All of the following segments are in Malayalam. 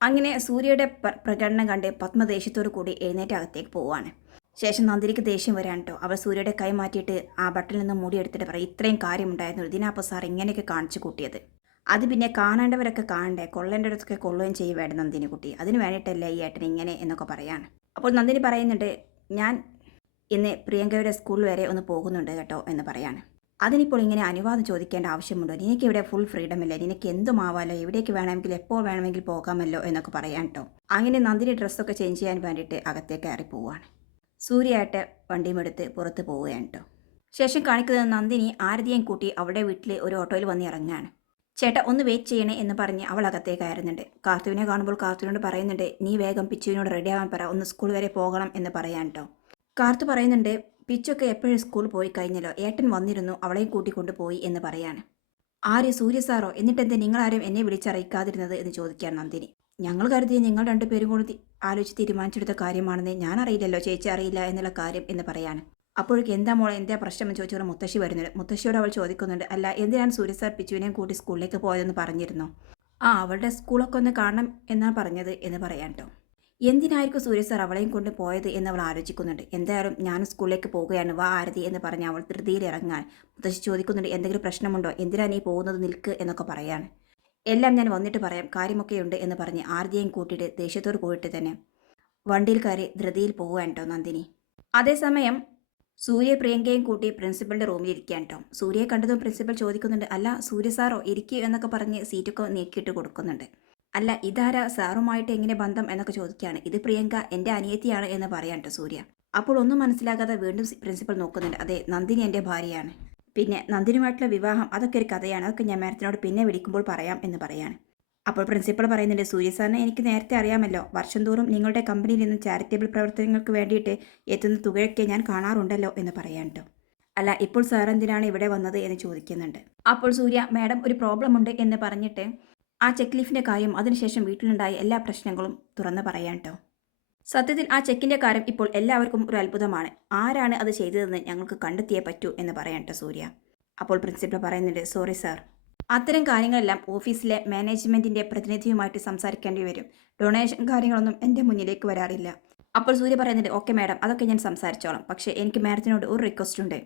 അങ്ങനെ സൂര്യയുടെ പ്രകടനം കണ്ട് പത്മ ദേഷ്യത്തോടു കൂടി എഴുന്നേറ്റ് അകത്തേക്ക് പോവാണ് ശേഷം നന്ദിനിക്ക് ദേഷ്യം വരാൻ കേട്ടോ അവൾ സൂര്യയുടെ കൈ മാറ്റിയിട്ട് ആ ബട്ടണിൽ നിന്ന് മൂടിയെടുത്തിട്ട് പറയും ഇത്രയും കാര്യമുണ്ടായിരുന്നു. ഇതിനാപ്പോൾ സാർ ഇങ്ങനെയൊക്കെ കാണിച്ചു കൂട്ടിയത്. അത് പിന്നെ കാണേണ്ടവരൊക്കെ കാണണ്ടേ? കൊള്ളേണ്ടവരൊക്കെ കൊള്ളുകയും ചെയ്യുവാണ് നന്ദിനി കുട്ടി. അതിന് വേണ്ടിയിട്ടല്ലേ ഈ ഏട്ടൻ ഇങ്ങനെ എന്നൊക്കെ പറയാണ്. അപ്പോൾ നന്ദിനി പറയുന്നുണ്ട് ഞാൻ ഇന്ന് പ്രിയങ്കയുടെ സ്കൂൾ വരെ ഒന്ന് പോകുന്നുണ്ട് കേട്ടോ എന്ന് പറയാണ്. അതിനിപ്പോൾ ഇങ്ങനെ അനുവാദം ചോദിക്കേണ്ട ആവശ്യമുണ്ടോ? നിനക്ക് ഇവിടെ ഫുൾ ഫ്രീഡം ഇല്ലേ? നിനക്ക് എന്തുമാവാലോ എവിടേക്ക് വേണമെങ്കിൽ എപ്പോൾ വേണമെങ്കിൽ പോകാമല്ലോ എന്നൊക്കെ പറയാൻ കേട്ടോ. അങ്ങനെ നന്ദിനി ഡ്രസ്സൊക്കെ ചേഞ്ച് ചെയ്യാൻ വേണ്ടിയിട്ട് അകത്തേക്ക് കയറി പോവുകയാണ് സൂര്യയായിട്ട് വണ്ടിയുമെടുത്ത് പുറത്ത് പോവുകയാണ് കേട്ടോ. ശേഷം കാണിക്കുന്നത് നന്ദിനി ആരതിയും കൂട്ടി അവളുടെ വീട്ടിൽ ഒരു ഓട്ടോയിൽ വന്ന് ഇറങ്ങുകയാണ്. ചേട്ടാ ഒന്ന് വെയിറ്റ് ചെയ്യണേ എന്ന് പറഞ്ഞ് അവൾ അകത്തേക്ക് കയറുന്നുണ്ട്. കാർത്തുവിനെ കാണുമ്പോൾ കാർത്തുവിനോട് പറയുന്നുണ്ട് നീ വേഗം പിച്ചുവിനോട് റെഡി ആവാൻ പറ. ഒന്ന് സ്കൂൾ വരെ പോകണം എന്ന് പറയാൻ കേട്ടോ. കാർത്തു പറയുന്നുണ്ട് പിച്ചൊക്കെ എപ്പോഴും സ്കൂൾ പോയി കഴിഞ്ഞല്ലോ. ഏട്ടൻ വന്നിരുന്നു അവളെയും കൂട്ടിക്കൊണ്ട് പോയി എന്ന് പറയാണ്. ആര്? സൂര്യ സാറോ? എന്നിട്ടെന്തേ നിങ്ങളാരും എന്നെ വിളിച്ചറിയിക്കാതിരുന്നത്? എന്ന് ചോദിക്കാൻ നന്ദിനി. ഞങ്ങൾ കരുതി നിങ്ങൾ രണ്ടുപേരും കൂടി ആലോചിച്ച് തീരുമാനിച്ചെടുത്ത കാര്യമാണെന്ന് ഞാൻ അറിയില്ലല്ലോ. ചേച്ചി അറിയില്ല എന്നുള്ള കാര്യം എന്ന് പറയാണ്. അപ്പോഴേക്ക് എന്താ മോളെ? എന്താ പ്രശ്നം? എന്ന് ചോദിച്ചവർ മുത്തശ്ശി വരുന്നുണ്ട്. മുത്തശ്ശിയോട് അവൾ ചോദിക്കുന്നുണ്ട്. അല്ല എന്തിനാണ് സൂര്യ സാർ പിച്ചുവിനെയും കൂട്ടി സ്കൂളിലേക്ക് പോയതെന്ന് പറഞ്ഞിരുന്നു? ആ അവളുടെ സ്കൂളൊക്കെ ഒന്ന് കാണണം എന്നാണ് പറഞ്ഞത് എന്ന് പറയാൻ കേട്ടോ എന്തിനായിരിക്കും സൂര്യ സാർ അവളെയും കൊണ്ട് പോയത് അവൾ ആലോചിക്കുന്നുണ്ട്. എന്തായാലും ഞാൻ സ്കൂളിലേക്ക് പോവുകയാണ് വാ ആരതി എന്ന് പറഞ്ഞ് അവൾ ധൃതിയിൽ ഇറങ്ങാൻ. മുത്തശ്ശി ചോദിക്കുന്നുണ്ട് എന്തെങ്കിലും പ്രശ്നമുണ്ടോ? എന്തിനാ നീ പോകുന്നത് നിൽക്ക് എന്നൊക്കെ പറയാണ്. എല്ലാം ഞാൻ വന്നിട്ട് പറയാം. കാര്യമൊക്കെയുണ്ട് എന്ന് പറഞ്ഞ് ആരതിയെയും കൂട്ടിയിട്ട് ദേഷ്യത്തോട് പോയിട്ട് തന്നെ വണ്ടിയിൽ കയറി ധൃതിയിൽ പോവുകയാണ് കേട്ടോ നന്ദിനി. അതേസമയം സൂര്യ പ്രിയങ്കയും കൂട്ടി പ്രിൻസിപ്പളിന്റെ റൂമിൽ ഇരിക്കുകയാണ് കേട്ടോ സൂര്യയെ കണ്ടതും പ്രിൻസിപ്പൽ ചോദിക്കുന്നുണ്ട് അല്ല സൂര്യ സാറോ ഇരിക്കുക എന്നൊക്കെ പറഞ്ഞ് സീറ്റൊക്കെ നീക്കിയിട്ട് കൊടുക്കുന്നുണ്ട്. അല്ല ഇതാരാ സാറുമായിട്ട് എങ്ങനെ ബന്ധം എന്നൊക്കെ ചോദിക്കുകയാണ് ഇത് പ്രിയങ്ക എന്റെ അനിയത്തിയാണ് എന്ന് പറയാൻ സൂര്യ. അപ്പോൾ ഒന്നും മനസ്സിലാകാതെ വീണ്ടും പ്രിൻസിപ്പൽ നോക്കുന്നുണ്ട്. അതെ നന്ദിനി എന്റെ ഭാര്യയാണ്. പിന്നെ നന്ദിനുമായിട്ടുള്ള വിവാഹം അതൊക്കെ ഒരു കഥയാണ്. അതൊക്കെ ഞാൻ മാഡത്തിനോട് പിന്നെ വിളിക്കുമ്പോൾ പറയാം എന്ന് പറയാണ്. അപ്പോൾ പ്രിൻസിപ്പൾ പറയുന്നുണ്ട് സൂര്യ സാറിനെ എനിക്ക് നേരത്തെ അറിയാമല്ലോ. വർഷം തോറും നിങ്ങളുടെ കമ്പനിയിൽ നിന്ന് ചാരിറ്റബിൾ പ്രവർത്തനങ്ങൾക്ക് വേണ്ടിയിട്ട് എത്തുന്ന തുകയൊക്കെ ഞാൻ കാണാറുണ്ടല്ലോ എന്ന് പറയാൻ അല്ല ഇപ്പോൾ സാർ എന്തിനാണ് ഇവിടെ വന്നത് എന്ന് ചോദിക്കുന്നുണ്ട്. അപ്പോൾ സൂര്യ മാഡം ഒരു പ്രോബ്ലം ഉണ്ട് എന്ന് പറഞ്ഞിട്ട് ആ ചെക്ക് ലീഫിന്റെ കാര്യം അതിനുശേഷം വീട്ടിലുണ്ടായ എല്ലാ പ്രശ്നങ്ങളും തുറന്ന് പറയാൻ കേട്ടോ സത്യത്തിൽ ആ ചെക്കിന്റെ കാര്യം ഇപ്പോൾ എല്ലാവർക്കും ഒരു അത്ഭുതമാണ്. ആരാണ് അത് ചെയ്തതെന്ന് ഞങ്ങൾക്ക് കണ്ടെത്തിയേ പറ്റൂ എന്ന് പറയാൻ കേട്ടോ സൂര്യ. അപ്പോൾ പ്രിൻസിപ്പൽ പറയുന്നുണ്ട് സോറി സാർ അത്തരം കാര്യങ്ങളെല്ലാം ഓഫീസിലെ മാനേജ്മെന്റിന്റെ പ്രതിനിധിയുമായിട്ട് സംസാരിക്കേണ്ടി വരും. ഡൊണേഷൻ കാര്യങ്ങളൊന്നും എന്റെ മുന്നിലേക്ക് വരാറില്ല. അപ്പോൾ സൂര്യ പറയുന്നുണ്ട് ഓക്കെ മാഡം അതൊക്കെ ഞാൻ സംസാരിച്ചോളാം. പക്ഷേ എനിക്ക് മാഡത്തിനോട് ഒരു റിക്വസ്റ്റ് ഉണ്ട്.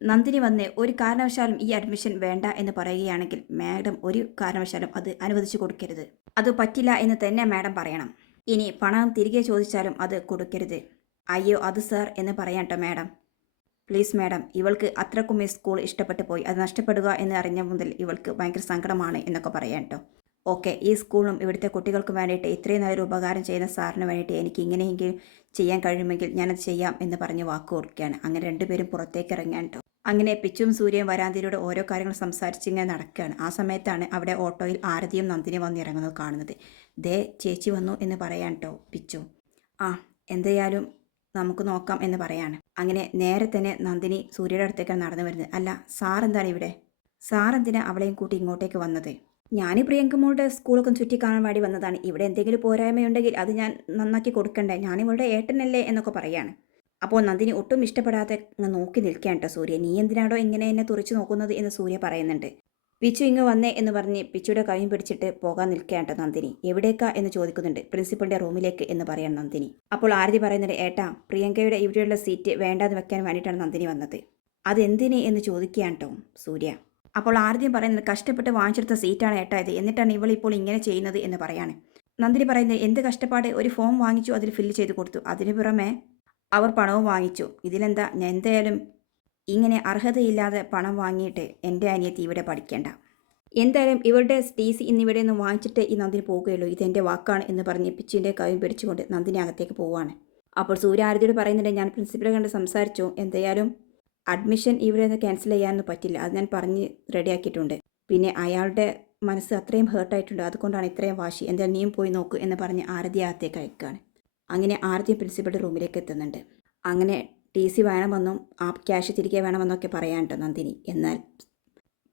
നന്ദിനി വന്ന് ഒരു കാരണവശാലും ഈ അഡ്മിഷൻ വേണ്ട എന്ന് പറയുകയാണെങ്കിൽ മാഡം ഒരു കാരണവശാലും അത് അനുവദിച്ചു കൊടുക്കരുത്. അത് പറ്റില്ല എന്ന് തന്നെ മാഡം പറയണം. ഇനി പണം തിരികെ ചോദിച്ചാലും അത് കൊടുക്കരുത്. അയ്യോ അത് സാർ എന്ന് പറയാട്ടോ മാഡം പ്ലീസ് മാഡം ഇവൾക്ക് അത്രക്കും ഈ സ്കൂൾ ഇഷ്ടപ്പെട്ടു പോയി. അത് നഷ്ടപ്പെടുക എന്ന് അറിഞ്ഞ മുതൽ ഇവൾക്ക് ഭയങ്കര സങ്കടമാണ് എന്നൊക്കെ പറയാം ഓക്കെ ഈ സ്കൂളും ഇവിടുത്തെ കുട്ടികൾക്കും വേണ്ടിയിട്ട് ഇത്രയും നല്ലൊരു ഉപകാരം ചെയ്യുന്ന സാറിന് വേണ്ടിയിട്ട് എനിക്ക് ഇങ്ങനെയെങ്കിലും ചെയ്യാൻ കഴിയുമെങ്കിൽ ഞാനത് ചെയ്യാം എന്ന് പറഞ്ഞ് വാക്ക് കൊടുക്കുകയാണ്. അങ്ങനെ രണ്ടുപേരും പുറത്തേക്ക് ഇറങ്ങാൻ കേട്ടോ അങ്ങനെ പിച്ചും സൂര്യയും വരാന്തിയിലൂടെ ഓരോ കാര്യങ്ങൾ സംസാരിച്ചിങ്ങനെ നടക്കുകയാണ്. ആ സമയത്താണ് അവിടെ ഓട്ടോയിൽ ആരതിയും നന്ദിനി വന്നിറങ്ങുന്നത് കാണുന്നത്. ദേ ചേച്ചി വന്നു എന്ന് പറയാൻ കേട്ടോ പിച്ചു. ആ എന്തായാലും നമുക്ക് നോക്കാം എന്ന് പറയാണ്. അങ്ങനെ നേരെ തന്നെ നന്ദിനി സൂര്യയുടെ അടുത്തേക്കാണ് നടന്നു വരുന്നത്. അല്ല സാർ എന്താണ് ഇവിടെ? സാർ എന്തിനാ അവളെയും കൂട്ടി ഇങ്ങോട്ടേക്ക് വന്നത്? ഞാൻ പ്രിയങ്കമ്മളുടെ സ്കൂളൊക്കെ ചുറ്റി കാണാൻ വേണ്ടി വന്നതാണ്. ഇവിടെ എന്തെങ്കിലും പോരായ്മയുണ്ടെങ്കിൽ അത് ഞാൻ നന്നാക്കി കൊടുക്കണ്ടേ? ഞാനിവളുടെ ഏട്ടനല്ലേ എന്നൊക്കെ പറയാണ്. അപ്പോൾ നന്ദിനി ഒട്ടും ഇഷ്ടപ്പെടാതെ നോക്കി നിൽക്കാൻ കേട്ടോ സൂര്യ. നീ എന്തിനാണോ ഇങ്ങനെ എന്നെ തുറച്ചു നോക്കുന്നത് എന്ന് സൂര്യ പറയുന്നുണ്ട്. പിച്ചു ഇങ്ങ് വന്നേ എന്ന് പറഞ്ഞ് പിച്ചുയുടെ കൈയും പിടിച്ചിട്ട് പോകാൻ നിൽക്കാൻ കേട്ടോ നന്ദിനി. എവിടേക്കാ എന്ന് ചോദിക്കുന്നുണ്ട്. പ്രിൻസിപ്പളിന്റെ റൂമിലേക്ക് എന്ന് പറയാൻ നന്ദിനി. അപ്പോൾ ആരതി പറയുന്നുണ്ട് ഏട്ടാ പ്രിയങ്കയുടെ ഇവിടെയുള്ള സീറ്റ് വേണ്ടാന്ന് വെക്കാൻ വേണ്ടിയിട്ടാണ് നന്ദിനി വന്നത്. അതെന്തിന് എന്ന് ചോദിക്കുകയാണ് കേട്ടോ സൂര്യ. അപ്പോൾ ആരതി പറയുന്നത് കഷ്ടപ്പെട്ട് വാങ്ങിച്ചെടുത്ത സീറ്റാണ് ഏട്ടാ ഇത്. എന്നിട്ടാണ് ഇവൾ ഇപ്പോൾ ഇങ്ങനെ ചെയ്യുന്നത് എന്ന് പറയാണ്. നന്ദിനി പറയുന്നത് എന്ത് കഷ്ടപ്പാട്? ഒരു ഫോം വാങ്ങിച്ചു അതിൽ ഫില്ല് ചെയ്ത് കൊടുത്തു. അതിനു പുറമെ അവർ പണവും വാങ്ങിച്ചു. ഇതിലെന്താ? ഞാൻ എന്തായാലും ഇങ്ങനെ അർഹതയില്ലാതെ പണം വാങ്ങിയിട്ട് എന്റെ അനിയത്തി ഇവിടെ പഠിക്കേണ്ട. എന്തായാലും ഇവരുടെ ടി സി ഇന്നിവിടെ നിന്ന് വാങ്ങിച്ചിട്ട് ഈ നന്ദിനി പോവുകയുള്ളൂ ഇതെന്റെ വാക്കാണ് എന്ന് പറഞ്ഞ് പിച്ചിന്റെ കവിയും പിടിച്ചുകൊണ്ട് നന്ദിനി അകത്തേക്ക് പോവുകയാണ്. അപ്പോൾ സൂര്യാരതിയോട് പറയുന്നുണ്ട് ഞാൻ പ്രിൻസിപ്പലെ കണ്ട് സംസാരിച്ചു. എന്തായാലും അഡ്മിഷൻ ഇവിടെ നിന്ന് ക്യാൻസൽ ചെയ്യാനൊന്നും പറ്റില്ല. അത് ഞാൻ പറഞ്ഞ് റെഡിയാക്കിയിട്ടുണ്ട്. പിന്നെ അയാളുടെ മനസ്സ് അത്രയും ഹേർട്ടായിട്ടുണ്ട്. അതുകൊണ്ടാണ് ഇത്രയും വാശി. എന്തായാലും നീയും പോയി നോക്കൂ എന്ന് പറഞ്ഞ് ആരതി അകത്തേക്ക് അയക്കുകയാണ്. അങ്ങനെ ആർത്തി പ്രിൻസിപ്പളുടെ റൂമിലേക്ക് എത്തുന്നുണ്ട്. അങ്ങനെ ടി സി വേണമെന്നും ആ ക്യാഷ് തിരികെ വേണമെന്നൊക്കെ പറയാനുണ്ട് നന്ദിനി. എന്നാൽ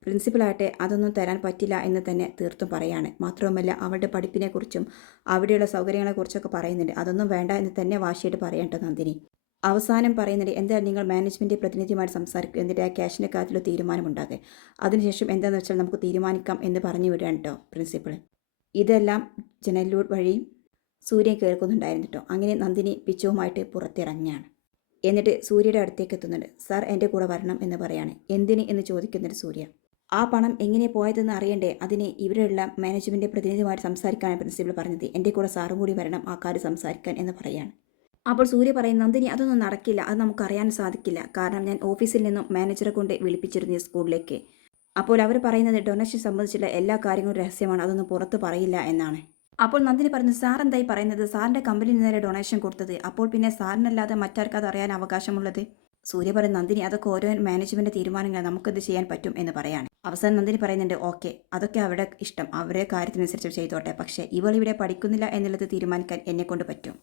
പ്രിൻസിപ്പളായിട്ട് അതൊന്നും തരാൻ പറ്റില്ല എന്ന് തന്നെ തീർത്തും പറയാണ്. മാത്രവുമല്ല അവളുടെ പഠിപ്പിനെക്കുറിച്ചും അവിടെയുള്ള സൗകര്യങ്ങളെക്കുറിച്ചൊക്കെ പറയുന്നുണ്ട്. അതൊന്നും വേണ്ട എന്ന് തന്നെ വാശിയായിട്ട് പറയണ്ട നന്ദിനി. അവസാനം പറയുന്നുണ്ട് എന്തായാലും നിങ്ങൾ മാനേജ്മെന്റ് പ്രതിനിധിയുമായിട്ട് സംസാരിക്കും എന്നിട്ട് ആ ക്യാഷിന്റെ കാര്യത്തിൽ തീരുമാനമുണ്ടാകെ അതിനുശേഷം എന്താണെന്ന് വെച്ചാൽ നമുക്ക് തീരുമാനിക്കാം എന്ന് പറഞ്ഞു വിടുകയാണ് കേട്ടോ പ്രിൻസിപ്പൾ ഇതെല്ലാം ജനലിലൂടെ വഴി സൂര്യൻ കേൾക്കുന്നുണ്ടായിരുന്നു കേട്ടോ അങ്ങനെ നന്ദിനി പിച്ചുവുമായിട്ട് പുറത്തിറങ്ങിയാണ് എന്നിട്ട് സൂര്യയുടെ അടുത്തേക്ക് എത്തുന്നുണ്ട്. സാർ എന്റെ കൂടെ വരണം എന്ന് പറയാണ്. എന്തിന്? എന്ന് ചോദിക്കുന്നുണ്ട് സൂര്യ. ആ പണം എങ്ങനെ പോയതെന്ന് അറിയണ്ടേ? അതിന് ഇവിടെയുള്ള മാനേജ്മെന്റ് പ്രതിനിധിയുമായിട്ട് സംസാരിക്കാനാണ് പ്രിൻസിപ്പൾ പറഞ്ഞത്. എന്റെ കൂടെ സാറും കൂടി വരണം ആ കാര്യം സംസാരിക്കാൻ എന്ന് പറയാണ്. അപ്പോൾ സൂര്യ പറയും നന്ദിനി അതൊന്നും നടക്കില്ല. അത് നമുക്കറിയാൻ സാധിക്കില്ല. കാരണം ഞാൻ ഓഫീസിൽ നിന്നും മാനേജറെ കൊണ്ട് വിളിപ്പിച്ചിരുന്നു സ്കൂളിലേക്ക്. അപ്പോൾ അവർ പറയുന്നത് ഡൊണേഷൻ സംബന്ധിച്ചുള്ള എല്ലാ കാര്യങ്ങളും രഹസ്യമാണ്. അതൊന്നും പുറത്ത് പറയില്ല എന്നാണ്. അപ്പോൾ നന്ദിനി പറഞ്ഞു സാർ എന്തായി പറയുന്നത്? സാറിന്റെ കമ്പനിയിൽ നേരെ ഡൊണേഷൻ കൊടുത്തത്? അപ്പോൾ പിന്നെ സാറിനല്ലാതെ മറ്റാർക്ക് അത് അറിയാൻ അവകാശമുള്ളത്? സൂര്യ പറയും നന്ദിനി അതൊക്കെ ഓരോ മാനേജ്മെന്റ് തീരുമാനങ്ങൾ നമുക്കത് ചെയ്യാൻ പറ്റും എന്ന് പറയാണ്. അവസാനം നന്ദിനി പറയുന്നുണ്ട് ഓക്കെ അതൊക്കെ അവരുടെ ഇഷ്ടം. അവരുടെ കാര്യത്തിനനുസരിച്ച് ചെയ്തോട്ടെ. പക്ഷേ ഇവൾ ഇവിടെ പഠിക്കുന്നില്ല എന്നുള്ളത് തീരുമാനിക്കാൻ എന്നെ കൊണ്ട് പറ്റും.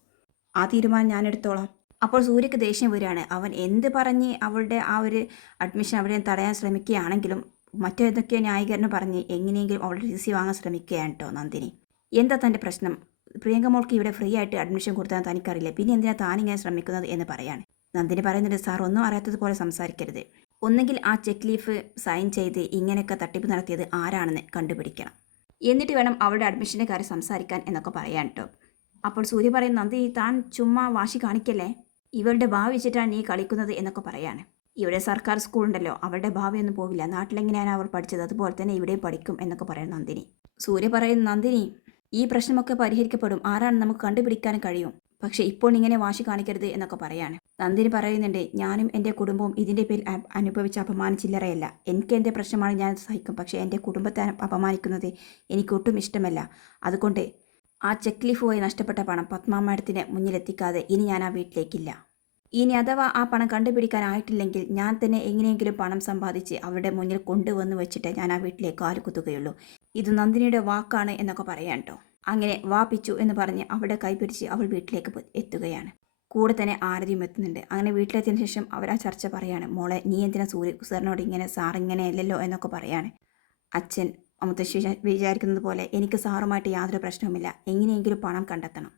ആ തീരുമാനം ഞാൻ എടുത്തോളാം. അപ്പോൾ സൂര്യക്ക് ദേഷ്യം വരികയാണ്. അവൻ എന്ത് പറഞ്ഞ് അവളുടെ ആ ഒരു അഡ്മിഷൻ അവിടെ തടയാൻ ശ്രമിക്കുകയാണെങ്കിലും മറ്റേതൊക്കെ ന്യായീകരണം പറഞ്ഞ് എങ്ങനെയെങ്കിലും അവളുടെ ടി സി വാങ്ങാൻ ശ്രമിക്കുകയാണ് കേട്ടോ നന്ദിനി. എന്താ തന്റെ പ്രശ്നം? പ്രിയങ്ക മോൾക്ക് ഇവിടെ ഫ്രീ ആയിട്ട് അഡ്മിഷൻ കൊടുത്താൽ തനിക്കറിയില്ല. പിന്നെ എന്തിനാ താനിങ്ങനെ ശ്രമിക്കുന്നത് എന്ന് പറയാണ്. നന്ദിനി പറയുന്നുണ്ട് സാർ ഒന്നും അറിയാത്തതുപോലെ സംസാരിക്കരുത്. ഒന്നുകിൽ ആ ചെക്ക് ലീഫ് സൈൻ ചെയ്ത് ഇങ്ങനെയൊക്കെ തട്ടിപ്പ് നടത്തിയത് ആരാണെന്ന് കണ്ടുപിടിക്കണം. എന്നിട്ട് വേണം അവളുടെ അഡ്മിഷന്റെ കാര്യം സംസാരിക്കാൻ എന്നൊക്കെ പറയാൻ കേട്ടോ അപ്പോൾ സൂര്യ പറയും നന്ദി താൻ ചുമ്മാ വാശി കാണിക്കല്ലേ? ഇവളുടെ ഭാവി വെച്ചിട്ടാണ് നീ കളിക്കുന്നത് എന്നൊക്കെ പറയാണ്. ഇവിടെ സർക്കാർ സ്കൂളുണ്ടല്ലോ അവളുടെ ഭാവിയൊന്നും പോവില്ല. നാട്ടിലെങ്ങനെയാണ് അവർ പഠിച്ചത്? അതുപോലെ തന്നെ ഇവിടെയും പഠിക്കും എന്നൊക്കെ പറയും നന്ദിനി. സൂര്യ പറയും നന്ദിനി ഈ പ്രശ്നമൊക്കെ പരിഹരിക്കപ്പെടും. ആരാണ് നമുക്ക് കണ്ടുപിടിക്കാൻ കഴിയും. പക്ഷേ ഇപ്പോൾ ഇങ്ങനെ വാശി കാണിക്കരുത് എന്നൊക്കെ പറയാണ്. നന്ദിനി പറയുന്നുണ്ട് ഞാനും എന്റെ കുടുംബവും ഇതിന്റെ പേരിൽ അനുഭവിച്ച അപമാനം ചില്ലറയല്ല എനിക്ക് എന്റെ പ്രശ്നമാണ് ഞാൻ സഹിക്കും. പക്ഷേ എന്റെ കുടുംബത്തെ അപമാനിക്കുന്നത് എനിക്കൊട്ടും ഇഷ്ടമല്ല. അതുകൊണ്ട് ആ ചെക്ക് ലീഫ് പോയി നഷ്ടപ്പെട്ട പണം പത്മാ മാഡത്തിന് മുന്നിലെത്തിക്കാതെ ഇനി ഞാൻ ആ വീട്ടിലേക്കില്ല. ഇനി അഥവാ ആ പണം കണ്ടുപിടിക്കാനായിട്ടില്ലെങ്കിൽ ഞാൻ തന്നെ എങ്ങനെയെങ്കിലും പണം സമ്പാദിച്ച് അവരുടെ മുന്നിൽ കൊണ്ടുവന്ന് വെച്ചിട്ട് ഞാൻ ആ വീട്ടിലേക്ക് കാലുകുത്തുകയുള്ളൂ ഇത് നന്ദിനിയുടെ വാക്കാണ് എന്നൊക്കെ പറയാൻ കേട്ടോ. അങ്ങനെ വാപ്പിച്ചു എന്ന് പറഞ്ഞ് അവളുടെ കൈപിടിച്ച് അവൾ വീട്ടിലേക്ക് എത്തുകയാണ്. കൂടെ തന്നെ ആരതിയും എത്തുന്നുണ്ട്. അങ്ങനെ വീട്ടിലെത്തിയതിന് ശേഷം അവർ ആ ചർച്ച പറയാണ്. മോളെ നീ എന്തിനാ സൂര്യ സാറിനോട് ഇങ്ങനെ സാർ ഇങ്ങനെ അല്ലല്ലോ എന്നൊക്കെ പറയാണ്. അച്ഛൻ മുത്തശ്ശി വിചാ- വിചാരിക്കുന്നത് പോലെ എനിക്ക് സാറുമായിട്ട് യാതൊരു പ്രശ്നവുമില്ല. എങ്ങനെയെങ്കിലും പണം കണ്ടെത്തണം.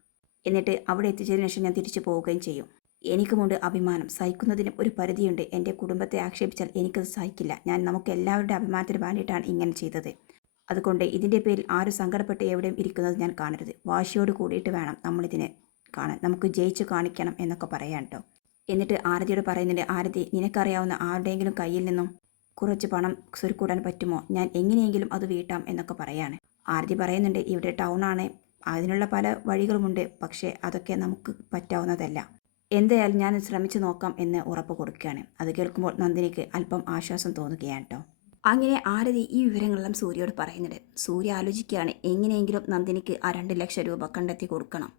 എന്നിട്ട് അവിടെ എത്തിച്ചതിന് ശേഷം ഞാൻ തിരിച്ചു പോവുകയും ചെയ്യും. എനിക്കുമുണ്ട് അഭിമാനം. സഹിക്കുന്നതിനും ഒരു പരിധിയുണ്ട്. എന്റെ കുടുംബത്തെ ആക്ഷേപിച്ചാൽ എനിക്കത് സഹിക്കില്ല. ഞാൻ നമുക്ക് എല്ലാവരുടെ അഭിമാനത്തിന് വേണ്ടിയിട്ടാണ് ഇങ്ങനെ ചെയ്തത്. അതുകൊണ്ട് ഇതിന്റെ പേരിൽ ആരും സങ്കടപ്പെട്ട് എവിടെയും ഇരിക്കുന്നത് ഞാൻ കാണരുത്. വാശിയോട് കൂടിയിട്ട് വേണം നമ്മളിതിനെ കാണാൻ. നമുക്ക് ജയിച്ചു കാണിക്കണം എന്നൊക്കെ പറയാൻ കേട്ടോ എന്നിട്ട് ആരതിയോട് പറയുന്നുണ്ട് ആരതി നിനക്കറിയാവുന്ന ആരുടെയെങ്കിലും കയ്യിൽ നിന്നും കുറച്ച് പണം സ്വരുക്കൂടാൻ പറ്റുമോ? ഞാൻ എങ്ങനെയെങ്കിലും അത് വീട്ടാം എന്നൊക്കെ പറയാണ്. ആരതി പറയുന്നുണ്ട് ഇവിടെ ടൗണാണ് അതിനുള്ള പല വഴികളുമുണ്ട്. പക്ഷേ അതൊക്കെ നമുക്ക് പറ്റാവുന്നതല്ല. എന്തായാലും ഞാൻ ശ്രമിച്ചു നോക്കാം എന്ന് ഉറപ്പ് കൊടുക്കുകയാണ്. അത് കേൾക്കുമ്പോൾ നന്ദിനിക്ക് അല്പം ആശ്വാസം തോന്നുകയാണ് കേട്ടോ അങ്ങനെ ആരതി ഈ വിവരങ്ങളെല്ലാം സൂര്യയോട് പറയുന്നുണ്ട്. സൂര്യ ആലോചിക്കുകയാണ് എങ്ങനെയെങ്കിലും നന്ദിനിക്ക് ആ രണ്ട് ലക്ഷം രൂപ കണ്ടെത്തി കൊടുക്കണം.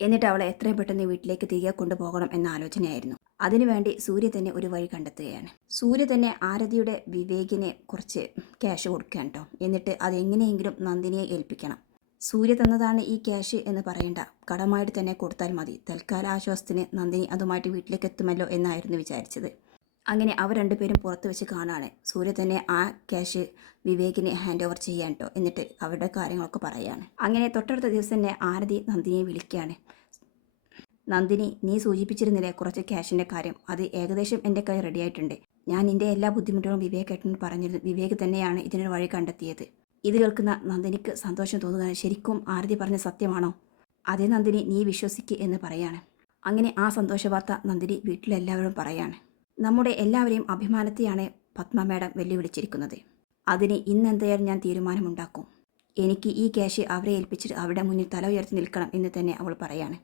എന്നിട്ട് അവളെ എത്രയും പെട്ടെന്ന് വീട്ടിലേക്ക് തിരികെ കൊണ്ടുപോകണം എന്ന ആലോചനയായിരുന്നു. അതിനുവേണ്ടി സൂര്യ തന്നെ ഒരു വഴി കണ്ടെത്തുകയാണ്. സൂര്യ തന്നെ ആരതിയുടെ വിവേകിനെ കുറച്ച് ക്യാഷ് കൊടുക്കുകയാണ് കേട്ടോ എന്നിട്ട് അത് എങ്ങനെയെങ്കിലും നന്ദിനിയെ ഏൽപ്പിക്കണം. സൂര്യ തന്നതാണ് ഈ ക്യാഷ് എന്ന് പറയണ്ട. കടമായിട്ട് തന്നെ കൊടുത്താൽ മതി. തൽക്കാല ആശ്വാസത്തിന് നന്ദിനി അതുമായിട്ട് വീട്ടിലേക്ക് എത്തുമല്ലോ എന്നായിരുന്നു വിചാരിച്ചത്. അങ്ങനെ അവർ രണ്ടുപേരും പുറത്ത് വെച്ച് കാണാണ്. സൂര്യ തന്നെ ആ ക്യാഷ് വിവേകിന് ഹാൻഡ് ഓവർ ചെയ്യാൻ കേട്ടോ എന്നിട്ട് അവരുടെ കാര്യങ്ങളൊക്കെ പറയുകയാണ് അങ്ങനെ തൊട്ടടുത്ത ദിവസം തന്നെ ആരതി നന്ദിനിയെ വിളിക്കുകയാണ് നന്ദിനി നീ സൂചിപ്പിച്ചിരുന്നില്ലേ കുറച്ച് ക്യാഷിന്റെ കാര്യം? അത് ഏകദേശം എന്റെ കൈ റെഡിയായിട്ടുണ്ട് ഞാൻ നിന്റെ എല്ലാ ബുദ്ധിമുട്ടുകളും വിവേക് ഏട്ടൻ പറഞ്ഞിരുന്നു. വിവേക് തന്നെയാണ് ഇതിനൊരു വഴി കണ്ടെത്തിയത്. ഇത് കേൾക്കുന്ന നന്ദിനിക്ക് സന്തോഷം തോന്നുകയാണ്. ശരിക്കും ആരതി പറഞ്ഞ സത്യമാണോ? അതേ നന്ദിനി നീ വിശ്വസിക്കുക എന്ന് പറയാണ്. അങ്ങനെ ആ സന്തോഷ വാർത്ത നന്ദിനി വീട്ടിലെല്ലാവരും പറയാണ്. നമ്മുടെ എല്ലാവരെയും അഭിമാനത്തെയാണ് പത്മ മാഡം വെല്ലുവിളിച്ചിരിക്കുന്നത്. അതിന് ഇന്നെന്തായാലും ഞാൻ തീരുമാനമുണ്ടാക്കും. എനിക്ക് ഈ ക്യാഷ് അവരെ ഏൽപ്പിച്ചിട്ട് അവരുടെ മുന്നിൽ തല ഉയർത്തി നിൽക്കണം എന്ന് തന്നെ അവൾ പറയാണ്.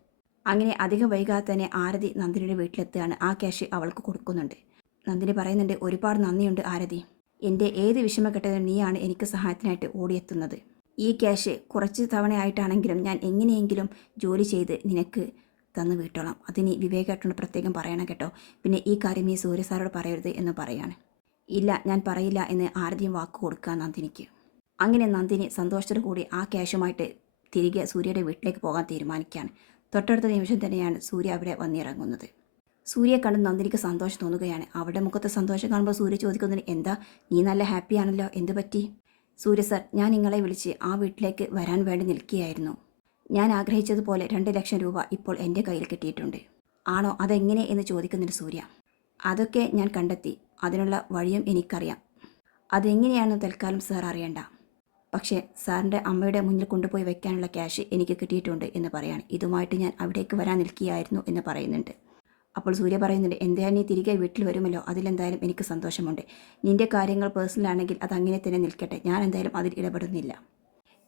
അങ്ങനെ അധികം വൈകാതെ തന്നെ ആരതി നന്ദിനിയുടെ വീട്ടിലെത്തുകയാണ്. ആ ക്യാഷ് അവൾക്ക് കൊടുക്കുന്നുണ്ട്. നന്ദിനി പറയുന്നുണ്ട് ഒരുപാട് നന്ദിയുണ്ട് ആരതി. എന്റെ ഏത് വിഷമഘട്ടത്തിലും നീയാണ് എനിക്ക് സഹായത്തിനായിട്ട് ഓടിയെത്തുന്നത്. ഈ ക്യാഷ് കുറച്ച് തവണയായിട്ടാണെങ്കിലും ഞാൻ എങ്ങനെയെങ്കിലും ജോലി ചെയ്ത് നിനക്ക് തന്നു വിട്ടോളാം. അതിന് വിവേകായിട്ടുണ്ട് പ്രത്യേകം പറയണം കേട്ടോ. പിന്നെ ഈ കാര്യം നീ സൂര്യ സാറോട് പറയരുത് എന്ന് പറയാണ്. ഇല്ല ഞാൻ പറയില്ല എന്ന് ആരുടെയും വാക്ക് കൊടുക്കുക നന്ദിനിക്ക്. അങ്ങനെ നന്ദിനി സന്തോഷത്തോടു കൂടി ആ ക്യാഷുമായിട്ട് തിരികെ സൂര്യയുടെ വീട്ടിലേക്ക് പോകാൻ തീരുമാനിക്കുകയാണ്. തൊട്ടടുത്ത നിമിഷം തന്നെയാണ് സൂര്യ അവിടെ വന്നിറങ്ങുന്നത്. സൂര്യയെ കണ്ട് നന്ദിനിക്ക് സന്തോഷം തോന്നുകയാണ്. അവരുടെ മുഖത്തെ സന്തോഷം കാണുമ്പോൾ സൂര്യ ചോദിക്കുന്നതിന് എന്താ നീ നല്ല ഹാപ്പിയാണല്ലോ എന്ത് പറ്റി? സൂര്യ സർ ഞാൻ നിങ്ങളെ വിളിച്ച് ആ വീട്ടിലേക്ക് വരാൻ വേണ്ടി നിൽക്കുകയായിരുന്നു. ഞാൻ ആഗ്രഹിച്ചതുപോലെ രണ്ട് ലക്ഷം രൂപ ഇപ്പോൾ എന്റെ കയ്യിൽ കിട്ടിയിട്ടുണ്ട്. ആണോ? അതെങ്ങനെ? എന്ന് ചോദിക്കുന്നുണ്ട് സൂര്യ. അതൊക്കെ ഞാൻ കണ്ടെത്തി. അതിനുള്ള വഴിയും എനിക്കറിയാം. അതെങ്ങനെയാണെന്ന് തൽക്കാലം സാർ അറിയണ്ട. പക്ഷേ സാറിന്റെ അമ്മയുടെ മുന്നിൽ കൊണ്ടുപോയി വെക്കാനുള്ള ക്യാഷ് എനിക്ക് കിട്ടിയിട്ടുണ്ട് എന്ന് പറയാണ്. ഇതുമായിട്ട് ഞാൻ അവിടേക്ക് വരാൻ നിൽക്കുകയായിരുന്നു എന്ന് പറയുന്നുണ്ട്. അപ്പോൾ സൂര്യ പറയുന്നുണ്ട് എന്തായാലും നീ തിരികെ വീട്ടിൽ വരുമല്ലോ. അതിലെന്തായാലും എനിക്ക് സന്തോഷമുണ്ട്. നിന്റെ കാര്യങ്ങൾ പേഴ്സണൽ ആണെങ്കിൽ അത് അങ്ങനെ തന്നെ നിൽക്കട്ടെ. ഞാൻ എന്തായാലും അതിൽ ഇടപെടുന്നില്ല.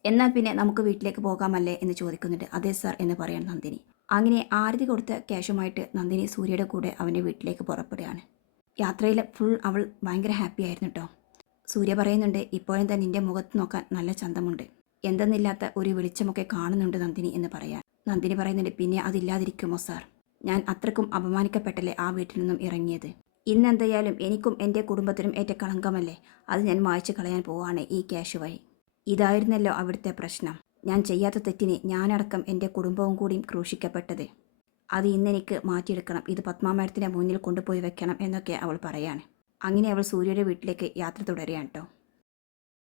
എന്നാൽ പിന്നെ നമുക്ക് വീട്ടിലേക്ക് പോകാമല്ലേ? എന്ന് ചോദിക്കുന്നുണ്ട്. അതെ സാർ എന്ന് പറയാൻ നന്ദിനി. അങ്ങനെ ആരതി കൊടുത്ത ക്യാഷുമായിട്ട് നന്ദിനി സൂര്യയുടെ കൂടെ അവന്റെ വീട്ടിലേക്ക് പുറപ്പെടുകയാണ്. യാത്രയിൽ ഫുൾ അവൾ ഭയങ്കര ഹാപ്പി ആയിരുന്നു കേട്ടോ സൂര്യ പറയുന്നുണ്ട് ഇപ്പോഴെന്താ നിന്റെ മുഖത്ത് നോക്കാൻ നല്ല ചന്തമുണ്ട്. എന്തെന്നില്ലാത്ത ഒരു വെളിച്ചമൊക്കെ കാണുന്നുണ്ട് നന്ദിനി എന്ന് പറയാൻ നന്ദിനി പറയുന്നുണ്ട് പിന്നെ അതില്ലാതിരിക്കുമോ സാർ ഞാൻ അത്രക്കും അപമാനിക്കപ്പെട്ടല്ലേ ആ വീട്ടിൽ നിന്നും ഇറങ്ങിയത്? ഇന്നെന്തായാലും എനിക്കും എന്റെ കുടുംബത്തിനും ഏറ്റ കളങ്കമല്ലേ അത് ഞാൻ മായ്ച്ചു കളയാൻ പോവാണ് ഈ ക്യാഷ് വഴി. ഇതായിരുന്നല്ലോ അവിടുത്തെ പ്രശ്നം. ഞാൻ ചെയ്യാത്ത തെറ്റിന് ഞാനടക്കം എന്റെ കുടുംബവും കൂടിയും ക്രൂശിക്കപ്പെട്ടത്. അത് ഇന്നെനിക്ക് മാറ്റിയെടുക്കണം. ഇത് പത്മാമരത്തിന്റെ മുന്നിൽ കൊണ്ടുപോയി വെക്കണം എന്നൊക്കെ അവൾ പറയാണ്. അങ്ങനെ അവൾ സൂര്യയുടെ വീട്ടിലേക്ക് യാത്ര തുടരുകയാണ് കേട്ടോ.